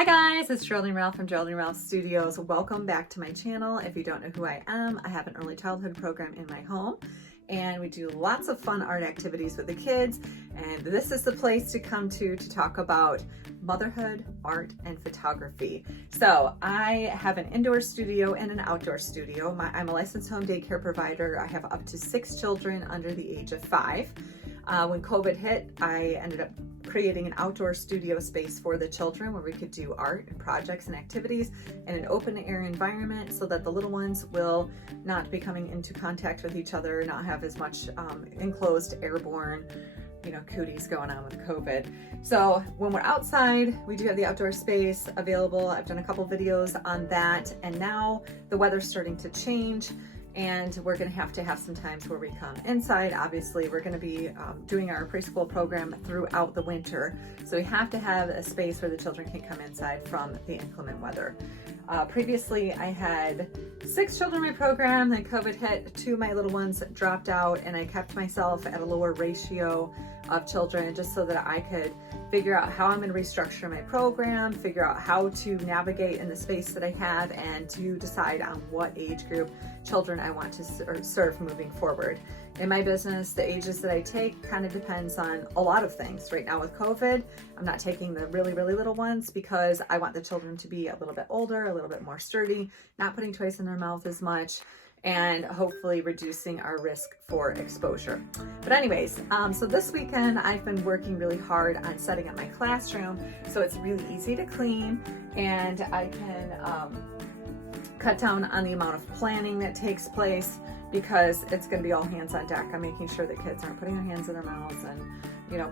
Hi guys, it's Geraldine Ralph from Geraldine Ralph Studios. Welcome back to my channel. If you don't know who I am, I have an early childhood program in my home and we do lots of fun art activities with the kids, and this is the place to come to talk about motherhood, art, and photography. So I have an indoor studio and an outdoor studio. I'm a licensed home daycare provider. I have up to 6 children under the age of 5. When COVID hit, I ended up creating an outdoor studio space for the children where we could do art and projects and activities in an open air environment so that the little ones will not be coming into contact with each other, not have as much enclosed airborne cooties going on with COVID. So when we're outside, we do have the outdoor space available. I've done a couple videos on that, and now the weather's starting to change and we're going to have some times where we come inside. Obviously, we're going to be doing our preschool program throughout the winter, so we have to have a space where the children can come inside from the inclement weather. Previously, I had 6 children in my program, then COVID hit, 2 of my little ones dropped out, and I kept myself at a lower ratio of children just so that I could figure out how I'm going to restructure my program, figure out how to navigate in the space that I have, and to decide on what age group children I want to serve moving forward. In my business, the ages that I take kind of depends on a lot of things. Right now with COVID, I'm not taking the really little ones because I want the children to be a little bit older, a little bit more sturdy, not putting toys in their mouth as much, and hopefully reducing our risk for exposure. But anyways, so this weekend I've been working really hard on setting up my classroom so it's really easy to clean, and I can cut down on the amount of planning that takes place because it's going to be all hands on deck. I'm making sure that kids aren't putting their hands in their mouths and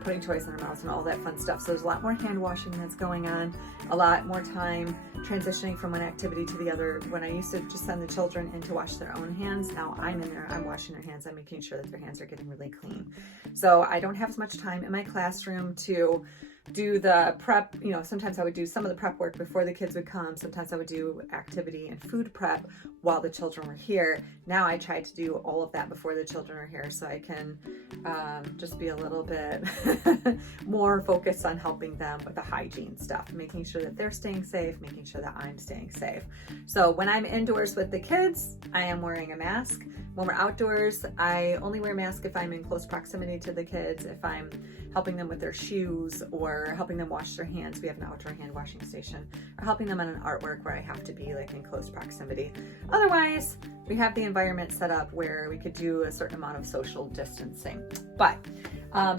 putting toys in their mouths and all that fun stuff. So there's a lot more hand washing that's going on, a lot more time transitioning from one activity to the other. When I used to just send the children in to wash their own hands, now I'm in there, I'm washing their hands, I'm making sure that their hands are getting really clean. So I don't have as much time in my classroom to do the prep. Sometimes I would do some of the prep work before the kids would come. Sometimes I would do activity and food prep while the children were here. Now I try to do all of that before the children are here so I can just be a little bit more focused on helping them with the hygiene stuff, making sure that they're staying safe, making sure that I'm staying safe. So when I'm indoors with the kids, I am wearing a mask. When we're outdoors, I only wear a mask if I'm in close proximity to the kids, if I'm helping them with their shoes or helping them wash their hands. We have an outdoor hand washing station, or helping them on an artwork where I have to be like in close proximity. Otherwise, we have the environment set up where we could do a certain amount of social distancing. But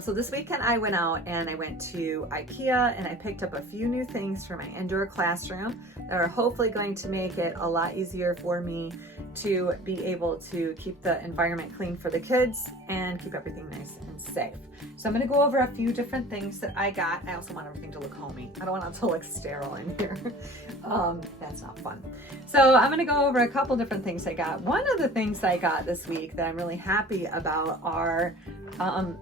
so this weekend I went out and I went to Ikea and I picked up a few new things for my indoor classroom that are hopefully going to make it a lot easier for me to be able to keep the environment clean for the kids and keep everything nice and safe. So I'm going to go over a few different things that I got. I also want everything to look homey. I don't want it to look sterile in here. That's not fun. So I'm going to go over a couple different things I got. One of the things I got this week that I'm really happy about are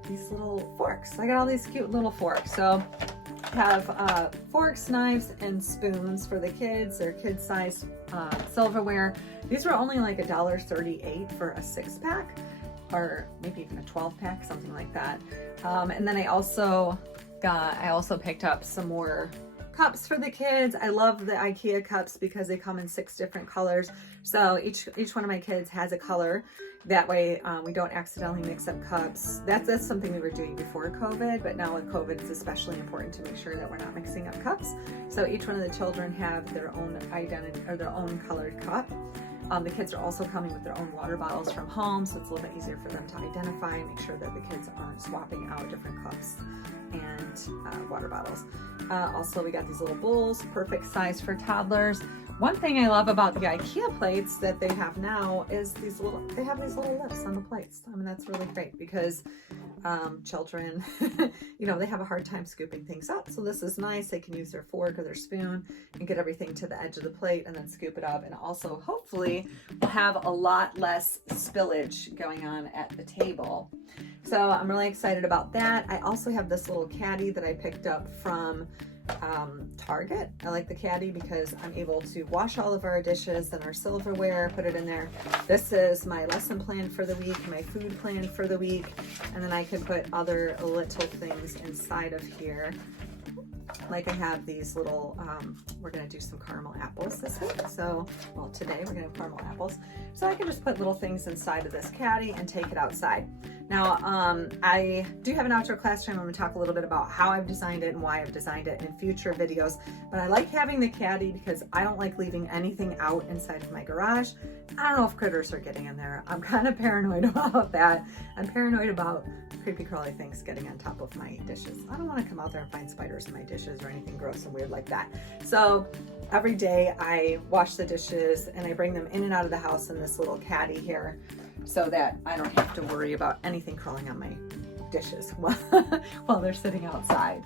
these little forks. I got all these cute little forks. So I have forks, knives, and spoons for the kids. They're kid-sized silverware. These were only like $1.38 for a 6-pack, or maybe even a 12-pack, something like that. And then I also picked up some more cups for the kids. I love the Ikea cups because they come in 6 different colors. So each one of my kids has a color. That way we don't accidentally mix up cups. That's something we were doing before COVID, but now with COVID it's especially important to make sure that we're not mixing up cups. So each one of the children have their own identity or their own colored cup. The kids are also coming with their own water bottles from home, so it's a little bit easier for them to identify and make sure that the kids aren't swapping out different cups and water bottles. Also, we got these little bowls, perfect size for toddlers. One thing I love about the Ikea plates that they have now is they have these little lips on the plates. I mean, that's really great because children, they have a hard time scooping things up. So this is nice. They can use their fork or their spoon and get everything to the edge of the plate and then scoop it up. And also, hopefully, we'll have a lot less spillage going on at the table. So I'm really excited about that. I also have this little caddy that I picked up from Target. I like the caddy because I'm able to wash all of our dishes and our silverware, put it in there. This is my lesson plan for the week, my food plan for the week, and then I can put other little things inside of here like I have these little, we're gonna do some caramel apples this week. So, well, today we're gonna have caramel apples. So I can just put little things inside of this caddy and take it outside. Now, I do have an outdoor classroom. I'm gonna talk a little bit about how I've designed it and why I've designed it in future videos. But I like having the caddy because I don't like leaving anything out inside of my garage. I don't know if critters are getting in there. I'm kind of paranoid about that. I'm paranoid about creepy crawly things getting on top of my dishes. I don't want to come out there and find spiders in my dishes or anything gross and weird like that. So every day I wash the dishes and I bring them in and out of the house in this little caddy here so that I don't have to worry about anything crawling on my dishes while they're sitting outside.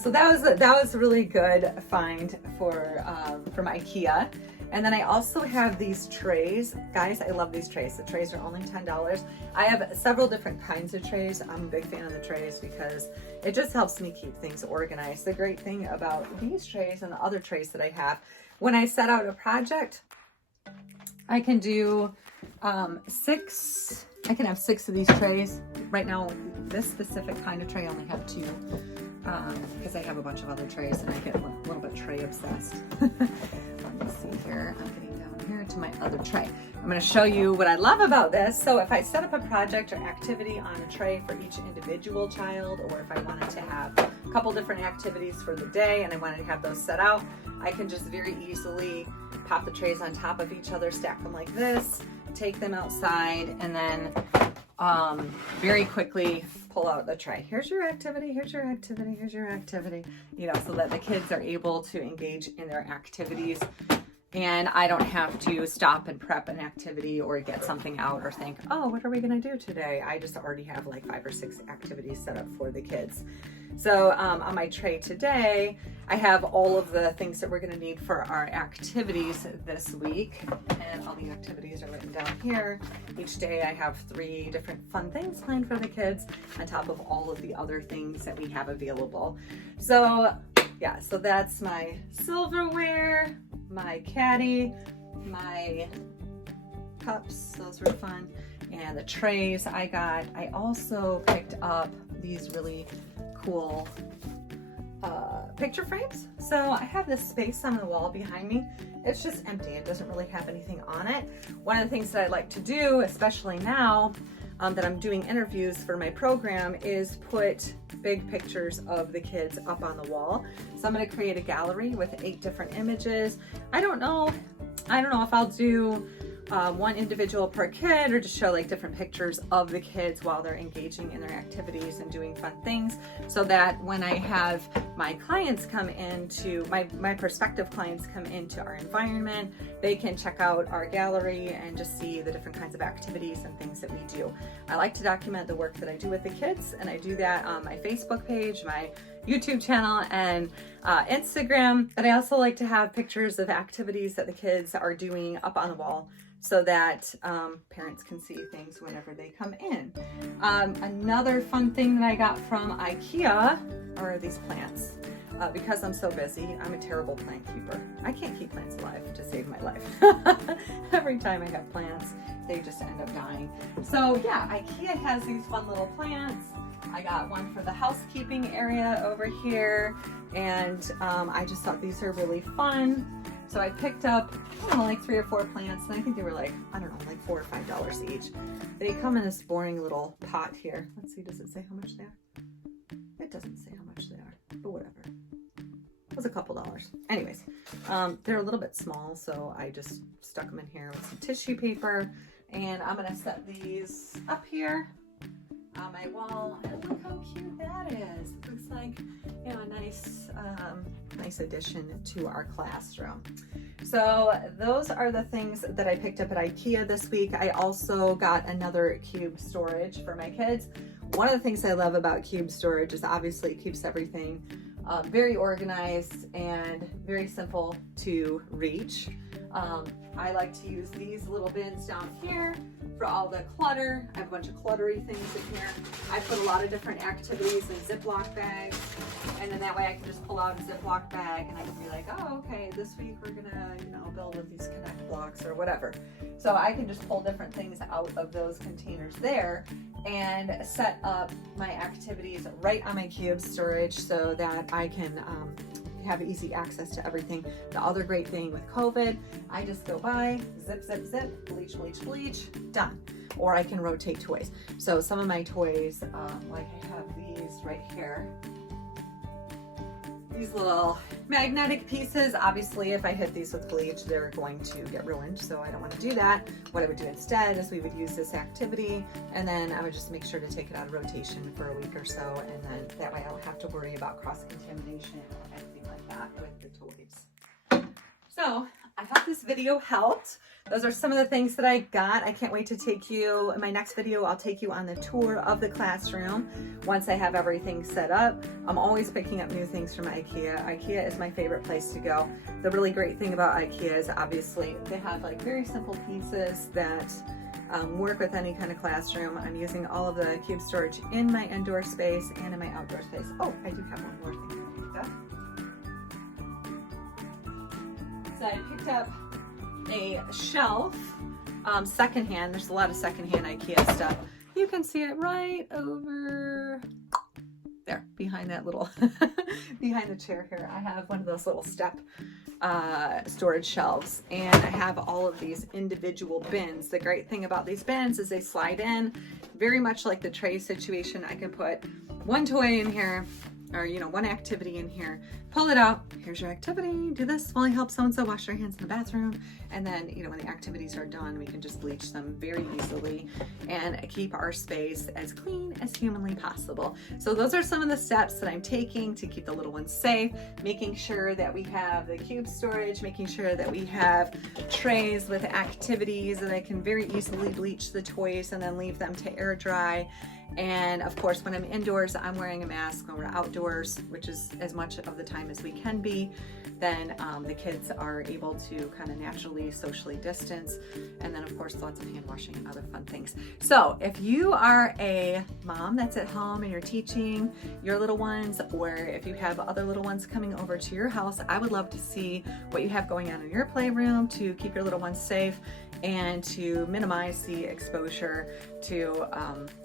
So that was a really good find from Ikea. And then I also have these trays. Guys, I love these trays. The trays are only $10. I have several different kinds of trays. I'm a big fan of the trays because it just helps me keep things organized. The great thing about these trays and the other trays that I have, when I set out a project, I can do I can have 6 of these trays. Right now, this specific kind of tray, I only have 2 because I have a bunch of other trays and I get a little bit tray obsessed. Let me see here. I'm getting down here to my other tray. I'm going to show you what I love about this. So if I set up a project or activity on a tray for each individual child, or if I wanted to have a couple different activities for the day and I wanted to have those set out, I can just very easily pop the trays on top of each other, stack them like this, take them outside, and then very quickly pull out the tray. Here's your activity, here's your activity, here's your activity, you know, so that the kids are able to engage in their activities and I don't have to stop and prep an activity or get something out or think, oh, what are we gonna do today? I just already have like 5 or 6 activities set up for the kids. So on my tray today, I have all of the things that we're gonna need for our activities this week. And all the activities are written down here. Each day I have 3 different fun things planned for the kids on top of all of the other things that we have available. So yeah, so that's my silverware, my caddy, my cups, those were fun, and the trays I got. I also picked up these really cool picture frames. So I have this space on the wall behind me. It's just empty. It doesn't really have anything on it. One of the things that I like to do, especially now that I'm doing interviews for my program, is put big pictures of the kids up on the wall. So I'm going to create a gallery with 8 different images. I don't know if I'll do one individual per kid or just show like different pictures of the kids while they're engaging in their activities and doing fun things, so that when I have my clients come into, my prospective clients come into our environment, they can check out our gallery and just see the different kinds of activities and things that we do. I like to document the work that I do with the kids, and I do that on my Facebook page, my YouTube channel, and Instagram. But I also like to have pictures of activities that the kids are doing up on the wall, so that parents can see things whenever they come in. Another fun thing that I got from Ikea are these plants. Because I'm so busy, I'm a terrible plant keeper. I can't keep plants alive to save my life. Every time I have plants, they just end up dying. So yeah, Ikea has these fun little plants. I got one for the housekeeping area over here, and I just thought these are really fun. So I picked up, I don't know, like 3 or 4 plants, and I think they were like, I don't know, like $4 or $5 each. They come in this boring little pot here. Let's see, does it say how much they are? It doesn't say how much they are, but whatever. It was a couple dollars. Anyways, they're a little bit small, so I just stuck them in here with some tissue paper, and I'm gonna set these up here on my wall, and look how cute that is. It looks like, you know, a nice addition to our classroom. So those are the things that I picked up at Ikea this week. I also got another cube storage for my kids. One of the things I love about cube storage is obviously it keeps everything very organized and very simple to reach. I like to use these little bins down here for all the clutter. I have a bunch of cluttery things in here. I put a lot of different activities in Ziploc bags, and then that way I can just pull out a Ziploc bag and I can be like, oh, okay, this week we're gonna, build with these Connect blocks or whatever. So I can just pull different things out of those containers there and set up my activities right on my cube storage so that I can have easy access to everything. The other great thing with COVID, I just go by, zip, zip, zip, bleach, bleach, bleach, done. Or I can rotate toys. So some of my toys, like I have these right here, these little magnetic pieces. Obviously, if I hit these with bleach, they're going to get ruined, so I don't want to do that. What I would do instead is we would use this activity, and then I would just make sure to take it out of rotation for a week or so, and then that way I don't have to worry about cross-contamination or anything like that with the toys. So I hope this video helped. Those are some of the things that I got. I can't wait to take you, in my next video, I'll take you on the tour of the classroom once I have everything set up. I'm always picking up new things from Ikea. Ikea is my favorite place to go. The really great thing about Ikea is obviously they have like very simple pieces that work with any kind of classroom. I'm using all of the cube storage in my indoor space and in my outdoor space. Oh, I do have one more thing I picked up. So I picked up a shelf, secondhand. There's a lot of secondhand Ikea stuff. You can see it right over there behind that little behind the chair here. I have one of those little step storage shelves, and I have all of these individual bins. The great thing about these bins is they slide in very much like the tray situation. I can put one toy in here, or one activity in here, pull it out, here's your activity, do this while you help so-and-so wash their hands in the bathroom, and then when the activities are done, we can just bleach them very easily and keep our space as clean as humanly possible. So those are some of the steps that I'm taking to keep the little ones safe, making sure that we have the cube storage, making sure that we have trays with activities, and I can very easily bleach the toys and then leave them to air dry. And of course, when I'm indoors, I'm wearing a mask. When we're outdoors, which is as much of the time as we can be, then the kids are able to kind of naturally socially distance. And then of course, lots of hand washing and other fun things. So if you are a mom that's at home and you're teaching your little ones, or if you have other little ones coming over to your house, I would love to see what you have going on in your playroom to keep your little ones safe and to minimize the exposure to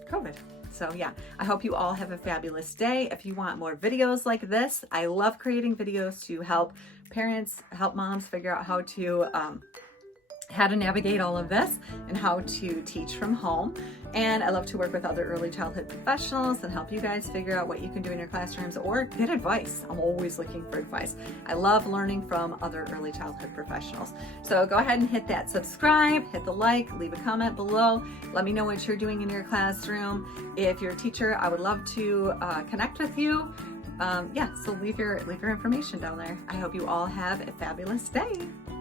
COVID. So yeah, I hope you all have a fabulous day. If you want more videos like this, I love creating videos to help parents, help moms figure out how to navigate all of this and how to teach from home. And I love to work with other early childhood professionals and help you guys figure out what you can do in your classrooms or get advice. I'm always looking for advice. I love learning from other early childhood professionals. So go ahead and hit that subscribe, hit the like, leave a comment below. Let me know what you're doing in your classroom. If you're a teacher, I would love to connect with you. So leave your information down there. I hope you all have a fabulous day.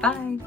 Bye.